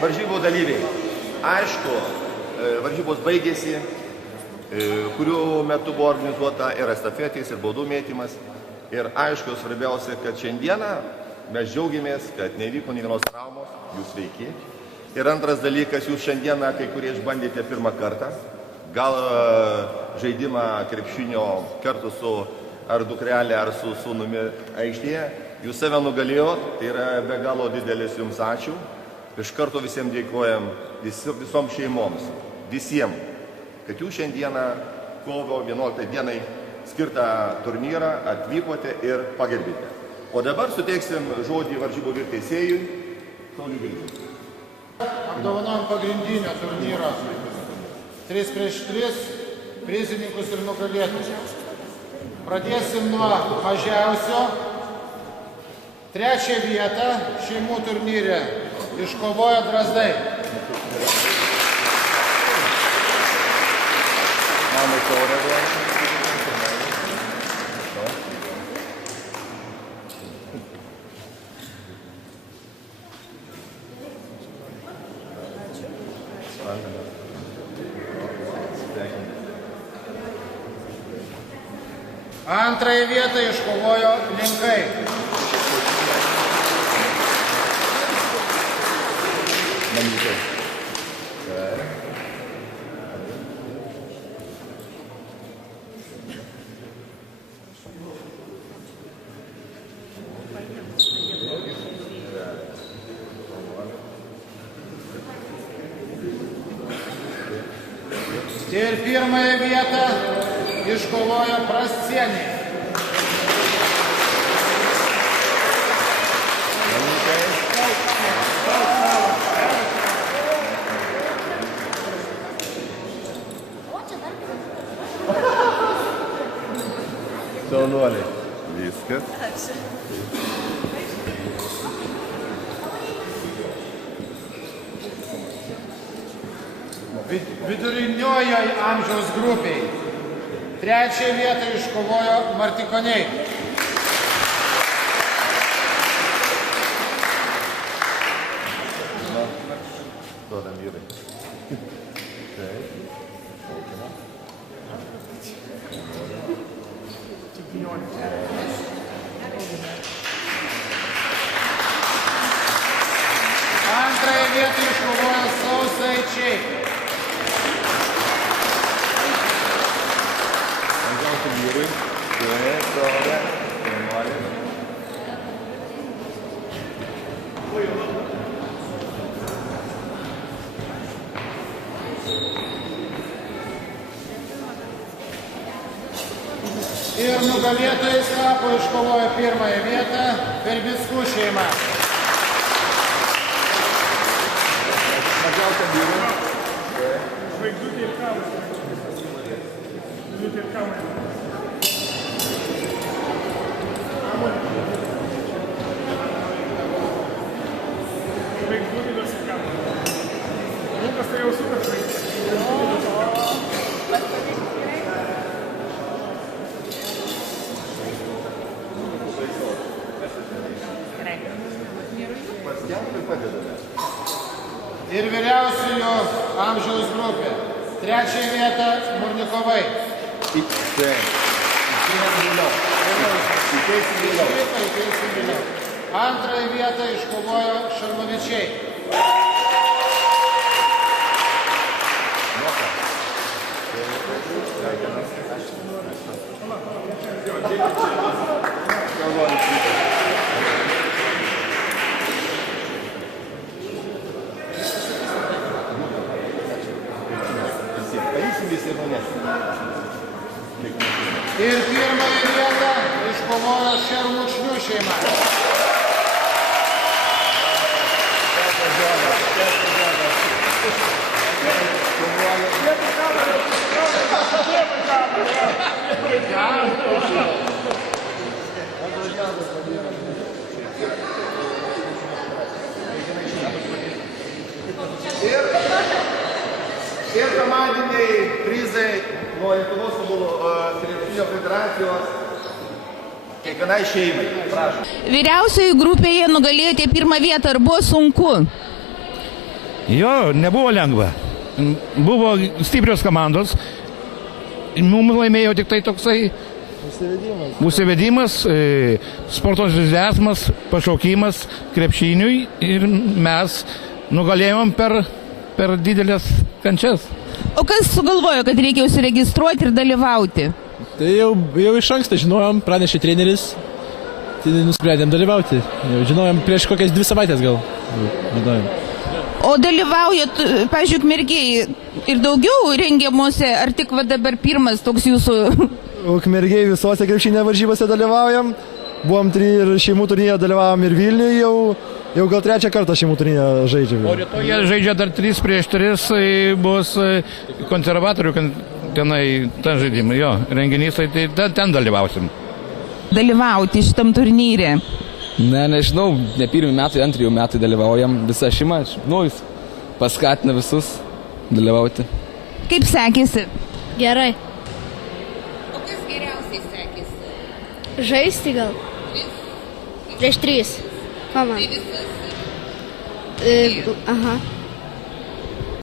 varžybų dalyviai. Aišku, varžybos baigėsi, kurių metu buvo organizuota ir estafetės, ir baudų mėtymas. Ir aišku, svarbiausia, kad šiandieną mes džiaugiamės, kad nevyko nei vienos traumos, jūs sveiki. Ir antras dalykas, jūs šiandieną kai kurie išbandėte pirmą kartą. Gal žaidimą krepšinio kartu su ar dukrelė, ar su sūnumi aikštėje. Jūs save nugalėjot, tai yra be galo didelis jums ačiū. Iš karto visiems dėkojam, visoms šeimoms, visiems, kad jūs šiandieną kovo 11 dienai skirtą turnyrą atvykote ir pagerbėte. O dabar suteiksim žodį varžybų teisėjui. Sauliui Vilniui. Apdovanojam pagrindinio turnyro 3 prieš 3 prizininkus ir nugalėtojus. Pradėsim nuo mažiausio. 3 vietą šeimų turnyre iškovojo Drazdai. Antrąją vietą iškovojo Linkai. Ir pirmąją vietą iškovojo Prascienė. Jaunuoliai. Viskas. Viduriniojoje amžiaus grupiai 3 vietą iškovojo Martikoniai. Duodam vyrai. Antrąją vietą iškovojo Sausaičiai. Vyrai. Ir nugalėtojais tapo iškovojo pirmąją vietą Verbickų šeima. Mažiausia vyrai. Žvaigždutė ir kamas. Žvaigždutė ir kamas. Žvaigždutės ir kamas. Lukas tai jau super žvaigždė. Ir vyriausiojo amžiaus grupė. 3 vietą Murnikovai. Antrąją vietą iškovojo Šarmavičiai. Ir pirmąją vietą iškovojo Šermukšnių šeima. Ir komandiniai prizai nuo Lietuvos futbolo krepšinio federacijos kiekvienai šeimai. Prašom. Vyriausioji grupėje nugalėjote pirmą vietą, ar buvo sunku? Jo, nebuvo lengva. Buvo stiprios komandos. Mums laimėjo tik tai toksai užsivedimas, sporto entuziazmas, pašaukimas krepšiniui ir mes nugalėjom per didelės kančias. O kas sugalvojo, kad reikia užsiregistruoti ir dalyvauti? Tai jau iš anksto žinojom, pranešė treneris, tai nusprendėm dalyvauti. Jau žinojom prieš kokias 2 savaitės gal. Žinojom. O dalyvaujat, pavyzdžiui, Ukmergėj ir daugiau rengiamuose, ar tik va dabar pirmas toks jūsų? Ukmergėj visose krepšinio varžybose dalyvaujam. Buvom ir šeimų turnyje dalyvavom ir Vilniuje, jau gal 3 kartą šeimų turnyje žaidžiame. O rytoj jie žaidžia dar 3 prieš 3, bus konservatorių ten žaidimai, jo, renginys, tai ten dalyvausim. Dalyvauti šitam turnyre? Ne, nežinau, ne 1 metai, 2 metai dalyvaujam, visa šeima, jis paskatina visus dalyvauti. Kaip sekėsi? Gerai. O kas geriausiai sekėsi? Žaisti gal? Prieš 3 komandą. Tai visas? Aha.